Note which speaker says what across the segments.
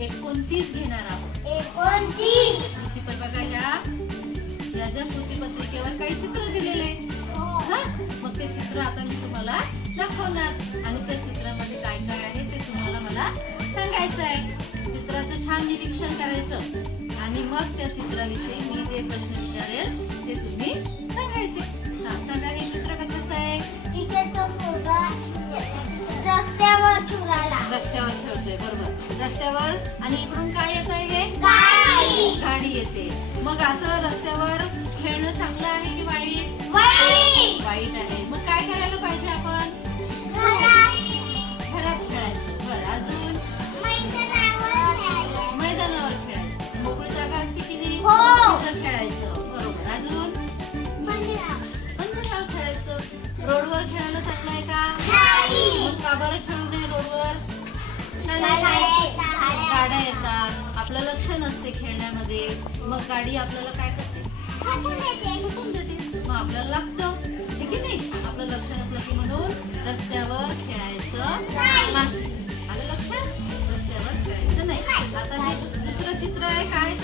Speaker 1: एकोणतीस घेणार आहोत.
Speaker 2: एकोणतीस!
Speaker 1: कृती बघा या ज्या कृती पत्रिकेवर काही चित्र दिलेले आहे. हा? मग ते चित्र आता मी तुम्हाला दाखवणार. आणि त्या चित्रामध्ये काय काय आहे ते तुम्हाला मला सांगायचं आहे. छान निरीक्षण करायचं. आणि मग त्या चित्राविषयी मी जे प्रश्न विचारेल ते तुम्ही सांगायचे. सांगा हे चित्र कशाचं आहे?
Speaker 2: रस्त्यावर
Speaker 1: रस्त्यावर खेळतोय बरोबर. रस्त्यावर आणि इकडून काय येत आहे हे?
Speaker 2: गाडी.
Speaker 1: गाडी येते. मग असं रस्त्यावर खेळणं चांगलं आहे की वाईट?
Speaker 2: वाईट.
Speaker 1: वाईट आहे. मग काय करायला पाहिजे आपण?
Speaker 2: गाड्या येतात.
Speaker 1: आपलं लक्ष नसते खेळण्यामध्ये. मग गाडी आपल्याला काय करते. ठोकून देते. मग आपल्याला लागतं. हे की नाही? आपलं लक्ष नसलं की म्हणून रस्त्यावर खेळायचं
Speaker 2: नाही.
Speaker 1: आलं लक्षात? रस्त्यावर खेळायचं नाही. आता हे दुसरं चित्र आहे. काय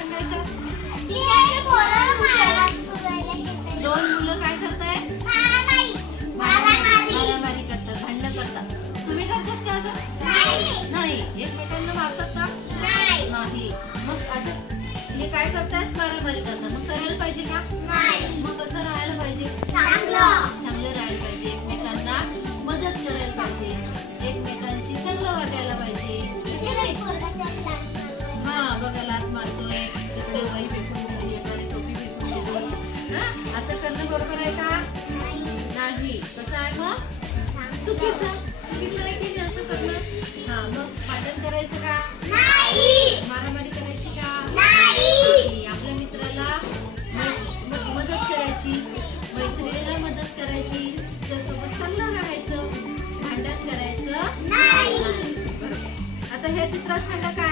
Speaker 1: चुकीचं. चुकीचं की नाही असं करणं हा मग भांडण करायचं का. मारामारी करायची का?
Speaker 2: नाही.
Speaker 1: आपल्या मित्राला मदत करायची. मैत्रिणीला मदत करायची. त्यासोबत चांगलं राहायचं. भांडण करायचं. आता ह्या चित्रात सांगा काय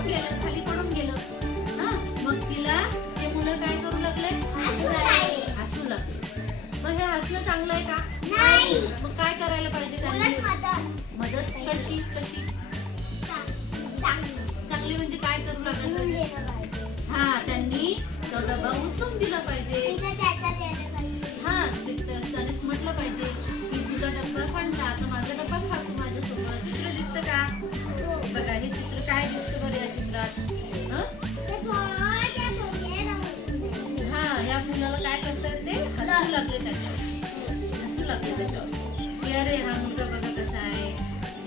Speaker 1: पडून गेलं खाली पडून गेलं. हा मग तिला ते मुलं काय करू लागले?
Speaker 2: हसू
Speaker 1: लागले. मग हे हसणं चांगलं आहे का. मग काय करायला पाहिजे?
Speaker 2: दिलं.
Speaker 1: हा या मुलाला काय करतात ते? हसू लागले त्याच्यावर. हसू लागले त्याच्यावर. की अरे हा मुलगा बघा कसा आहे.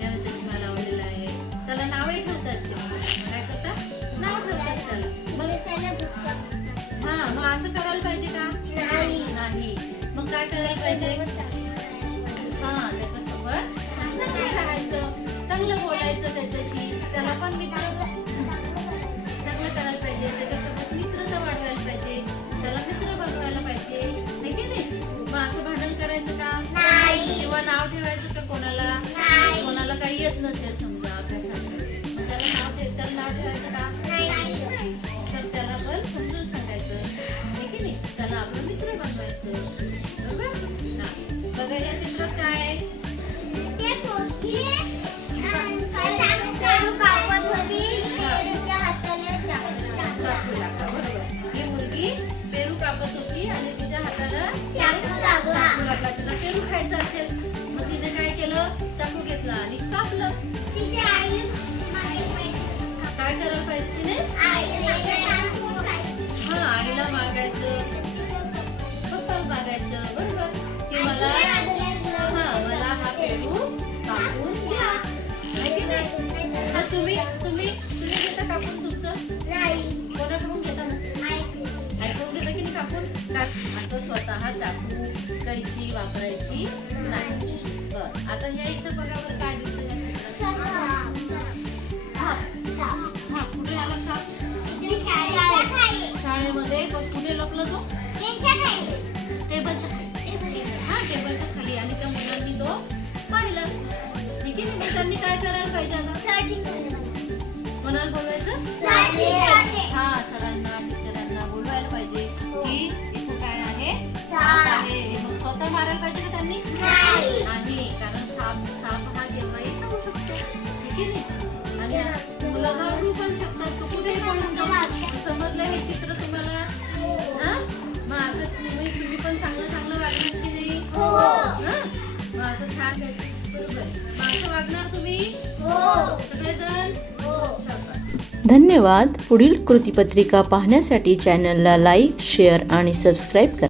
Speaker 1: त्याने चष्मा लावलेला आहे. त्याला नावे ठेवतात ते. काय करतात? नाव ठेवतात त्याला. मग
Speaker 2: म्हणजे.
Speaker 1: हा मग असं करायला पाहिजे का?
Speaker 2: नाही.
Speaker 1: नाही. मग काय करायला पाहिजे? हा त्याच्यासोबत चांगलं बोलायचं त्याच्याशी. त्याला पण मित्र चित्र आपलं बनवायचं बरोबर बघा या चित्रात काय आहे ही मुलगी पेरू कापत होती आणि तिच्या हाताला
Speaker 2: चाकू लागला.
Speaker 1: तिला पेरू खायचं असेल मग तिने काय केलं चाकू घेतला आणि कापलं काय करायला कैची वापरायची नाही. बर आता ह्या इथं बघा बरं काय दिसतं कुठे आला साप शाळेमध्ये कुठे लपला तो? टेबलच्या खाली. हा टेबलच्या खाली. आणि त्या मुलांनी तो पाहिला. ठीक आहे काय करायला पाहिजे आता? कोणाला ठीक आहे नाही? आणि मुलं घाबरू पण शकतात. तो कुठेही पळून जाऊ? समजलं हे चित्र तुम्हाला? हा. मग असं तुम्ही तुम्ही पण चांगलं चांगलं वागणार की नाही? हा. मग असं छान घ्यायचं बरोबर. आहे. मग असं वागणार तुम्ही? सगळेजण? शाबास.
Speaker 3: धन्यवाद. पुढील कृतीपत्रिका पाहण्यासाठी चॅनलला लाईक शेअर आणि सबस्क्राईब करा.